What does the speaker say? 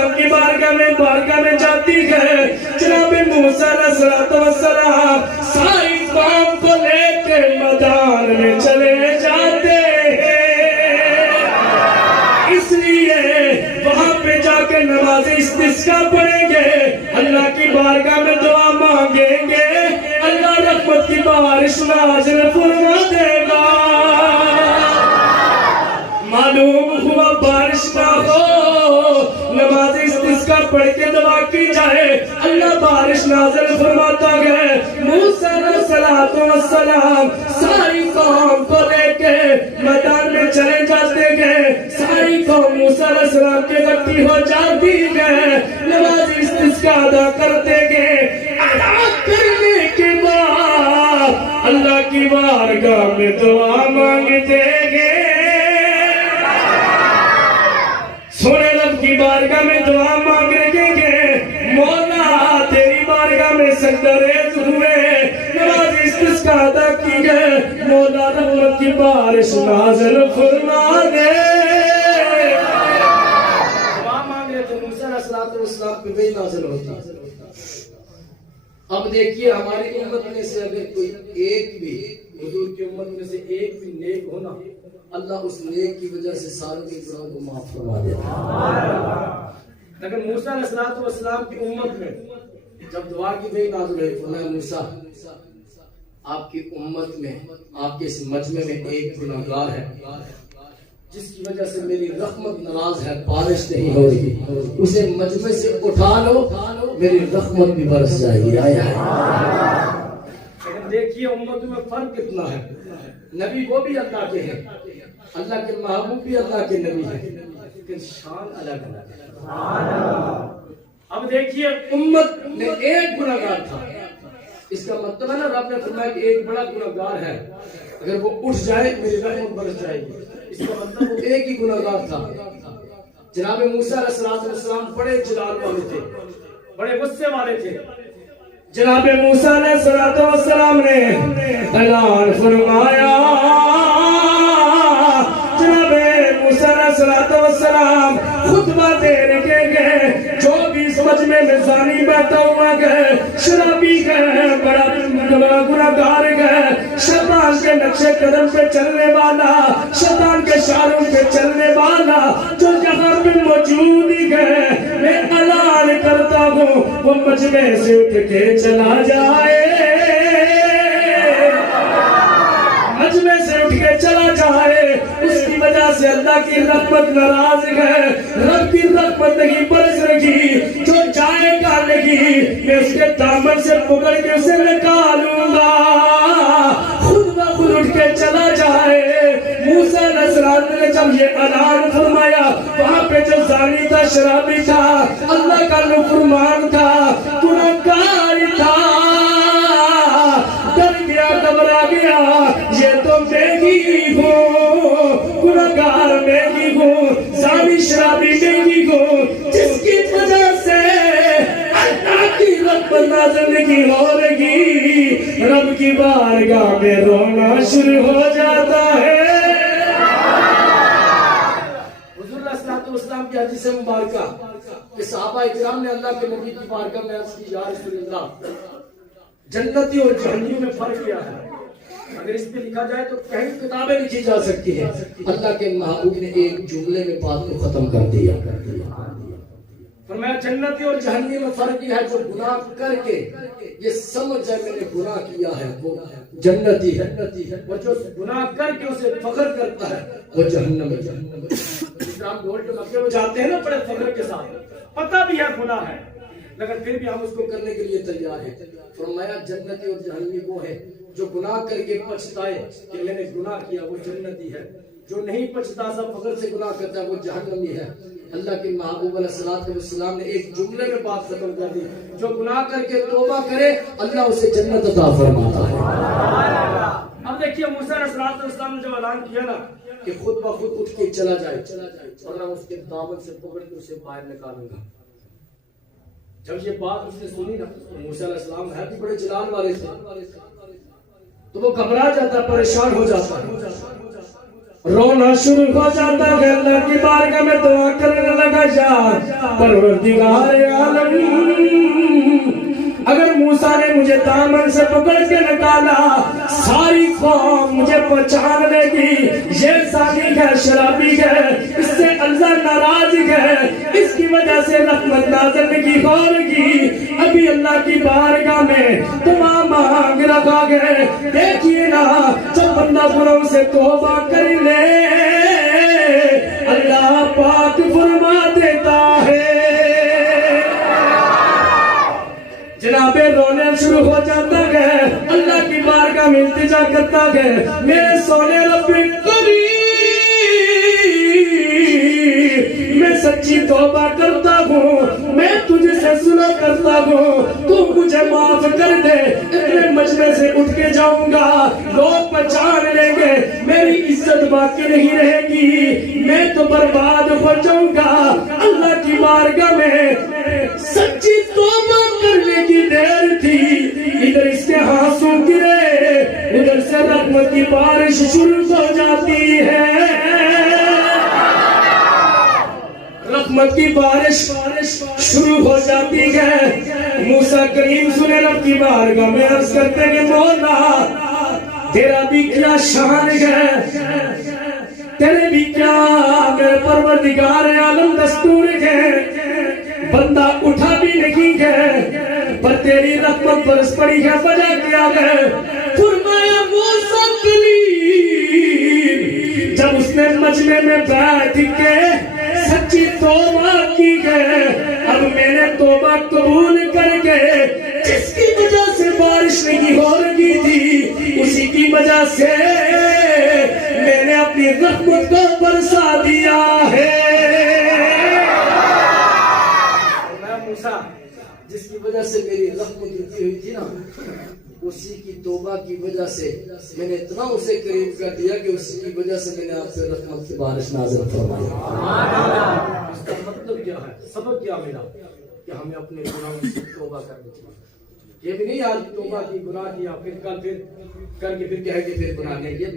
السلام کی بارگاہ میں جاتی ہے. جناب موسیٰ علیہ السلام ساری قوم کو لے کے میدان میں چلے جاتے ہیں. اس لیے وہاں پہ جا کے نماز استسقاء پڑھیں گے, اللہ کی بارگاہ میں دعا مانگیں گے, اللہ رحمت کی بارش نازل فرما دے گا. معلوم ہوا بارش نہ ہو, نماز استسقاء پڑھ کے دعا کی جائے, اللہ بارش نازل فرماتا ہے. موسیٰ علیہ السلام ساری قوم کو لے کے میدان میں چلے جاتے گئے. ساری قوم موسیٰ علیہ السلام کے اکٹھی ہو جاتی ہے, نماز استسقاء ادا کرتے گئے. ادا کرنے کے بعد اللہ کی بارگاہ میں دعا مانگتے گئے. سونے رب کی بارگاہ میں دعا مانگنے گئے, مولا تیری بارگاہ میں سجدہ ریز ہوئے, نماز استسقاء ادا کی گئے, مولا رحمت کی بارش نازل فرما دے. دعا مانگ رہے تھے موسیٰ علیہ السلام پہ وہی نازل ہوتی. اب دیکھیے ہماری امت میں سے اگر کوئی ایک بھی, حضور کی امت میں سے ایک بھی نیک ہونا, اللہ اس نیک کی وجہ سے ساروں کے گناہوں کو معاف فرما دیتا ہے. لیکن موسیٰ علیہ السلام کی امت میں جب دعا کی وہی نازل ہوئی, فرمایا موسیٰ آپ کی امت میں, آپ کے اس مجمع میں ایک گناہگار ہے جس کی وجہ سے میری رحمت ناراض ہے, بارش نہیں ہو رہی, اسے مجمع سے اٹھا لو, میری رحمت بھی برس جائے گی. آیا ہے. لیکن دیکھیے امت میں فرق کتنا ہے. نبی وہ بھی اللہ کے ہیں, اللہ کے محبوب بھی اللہ کے نبی ہیں, لیکن شان الگ الگ ہے. اب دیکھیے امت میں ایک گناہگار تھا, اس کا مطلب ہے نا رب نے فرمایا کہ ایک بڑا گناہگار ہے, اگر وہ اٹھ جائے میری رحمت برس جائے گی. اس کا مطلب وہ ایک ہی گناہگار تھا. جناب موسیٰ علیہ السلام بڑے جلال والے تھے, بڑے غصے والے تھے. جناب موسیٰ علیہ السلام نے اعلان فرمایا, جناب موسیٰ علیہ السلام خطبہ دینے کے گئے, جو بھی اس مجمع میں زانی بیٹھا ہوا گئے, شرابی گئے, بڑا گناہگار گئے, شیطان کے نقشے قدم پہ چلنے والا, شیطان کے اشاروں پہ چلنے والا, جو جہاں پہ موجود ہی گئے, میں اعلان کرتا ہوں وہ مجمع سے اٹھ کے چلا جائے, مجمع سے اٹھ کے چلا جائے. اس کی وجہ سے اللہ کی رحمت ناراض ہے, رب کی رحمت نہیں برس رہی. جو جائے گا نہیں, میں اس کے دامن سے پکڑ کے اسے نکالوں گا, خود بخود اٹھ کے چلا جائے. موسیٰ علیہ السلام نے جب یہ اعلان فرمایا, وہاں پہ جو زانی تھا, شرابی تھا, اللہ کا نافرمان تھا, گناہگار تھا, ڈر گیا, گھبرا گیا, یہ تو میں ہی ہوں, گناہگار میں ہی ہوں, زانی شرابی میں ہی ہوں, جس کی وجہ سے اللہ کی رحمت نازل نہیں ہو رہی. رب کی بارگاہ میں رونا شروع ہو جاتا ہے. حضور علیہ السلام کی حدیث مبارکہ کہ صحابہ اکرام نے اللہ کے نبی کی بارگاہ میں عرض کی, یا رسول اللہ جنتی اور جہنمی میں فرق کیا ہے؟ اگر اس پہ لکھا جائے تو کہیں کتابیں لکھی جا سکتی ہیں. اللہ کے محبوب نے ایک جملے میں بات کو ختم کر دیا. فرمایا جنتی اور جہنمی میں فرق یہ ہے, جو گناہ کر کے یہ سمجھ جائے میں نے گناہ کیا ہے وہ جنتی ہے, وہ جو گناہ کر کے اسے فخر کرتا ہے وہ جہنم ہے. جس طرح ہم ڈھول کے مکے میں جاتے ہیں نا بڑے فخر کے ساتھ, پتہ بھی ہے گناہ ہے لیکن پھر بھی ہم اس کو کرنے کے لیے تیار ہیں. فرمایا جنتی اور جہنمی وہ ہے جو گناہ کر کے پچھتائے کہ میں نے گناہ کیا, وہ جنتی ہے. جو نہیں پچھتا سا فخر سے گناہ کرتا ہے وہ جہنمی ہے. اللہ کے محبوب علیہ السلام نے ایک جملے میں بات ختم کر دی, جو گناہ کر کے توبہ کرے اللہ اسے جنت عطا فرماتا ہے. اب دیکھیے موسیٰ علیہ السلام نے جب اعلان کیا نا کہ خود بخود اٹھ کے چلا جائے, اور میں اس کے دامن سے پکڑ کے اسے باہر نکالوں گا. جب یہ بات اس نے سنی نا, موسیٰ علیہ السلام ہے بھی بڑے جلال والے تھے, تو وہ گھبرا جاتا, پریشان ہو جاتا ہے. رونا شروع ہو جاتا ہے، اللہ کی بارگاہ میں دعا کرنے لگا، یا پروردگار عالم، اگر موسیٰ نے مجھے دامن سے پکڑ کے نکالا، ساری قوم مجھے پہچان لے گی، یہ زانی ہے، شرابی ہے، اس سے اللہ ناراض ہے، اس کی وجہ سے رحمت نازل کی ہوگی۔ ابھی اللہ کی بارگاہ میں دعا مانگ رکھا گئے، دیکھیے نا، جب بندہ گناہوں سے توبہ کر لے، اللہ پاک فرما دیتا ہے، جناب رونے شروع ہو جاتا ہے، اللہ کی بارگاہ میں التجا کرتا ہے، میرے سونے رب کریم، میں سچی توبہ کرتا ہوں، میں تجھ سے صلح کرتا ہوں، تو مجھے معاف کر دے، اتنے مجمع سے اٹھ کے جاؤں گا، لوگ پہچان لیں گے، میری عزت باقی نہیں رہے گی، میں تو برباد ہو جاؤں گا۔ اللہ کی بارگاہ میں سچی توبہ کرنے کی دیر تھی، ادھر اس کے آنسو گرے، ادھر سے رحمت کی بارش شروع ہو جاتی ہے، رحمت کی بارش شروع ہو جاتی ہے۔ موسیٰ کریم سنے رب کی بارگاہ میں عرض کرتے ہیں، مولا تیرا بھی کیا شان ہے، تیرے بھی کیا میرے پروردگار عالم دستور ہے، بندہ اٹھا بھی نہیں ہے، پر تیری رحمت برس پڑی ہے، وجہ کیا ہے؟ فرمایا موسیٰ کلیم، جب اس نے مجمع میں بیٹھ کے سچی توبہ کی ہے، اب میں نے توبہ قبول کر کے جس کی وجہ سے بارش نہیں ہو رہی تھی، اسی کی وجہ سے میں نے اپنی رحمت کو برسا دیا ہے۔ موسیٰ، جس کی وجہ سے میری رحمت رکی ہوئی تھی نا، اسی کی توبہ کی وجہ سے میں نے اتنا اسے قریب کر دیا کہ اسی کی وجہ سے میں نے آپ سے رحمت کی بارش نازل فرمائی۔ اس کا مطلب کیا ہے، سبب کیا میرا، کہ ہمیں اپنے گناہوں سے توبہ کرنی چاہیے۔ یہ بھی نہیں آج توبہ کی، گناہ کیا، پھر کل پھر کر کے پھر کہہ کے پھر گناہ نہیں، یہ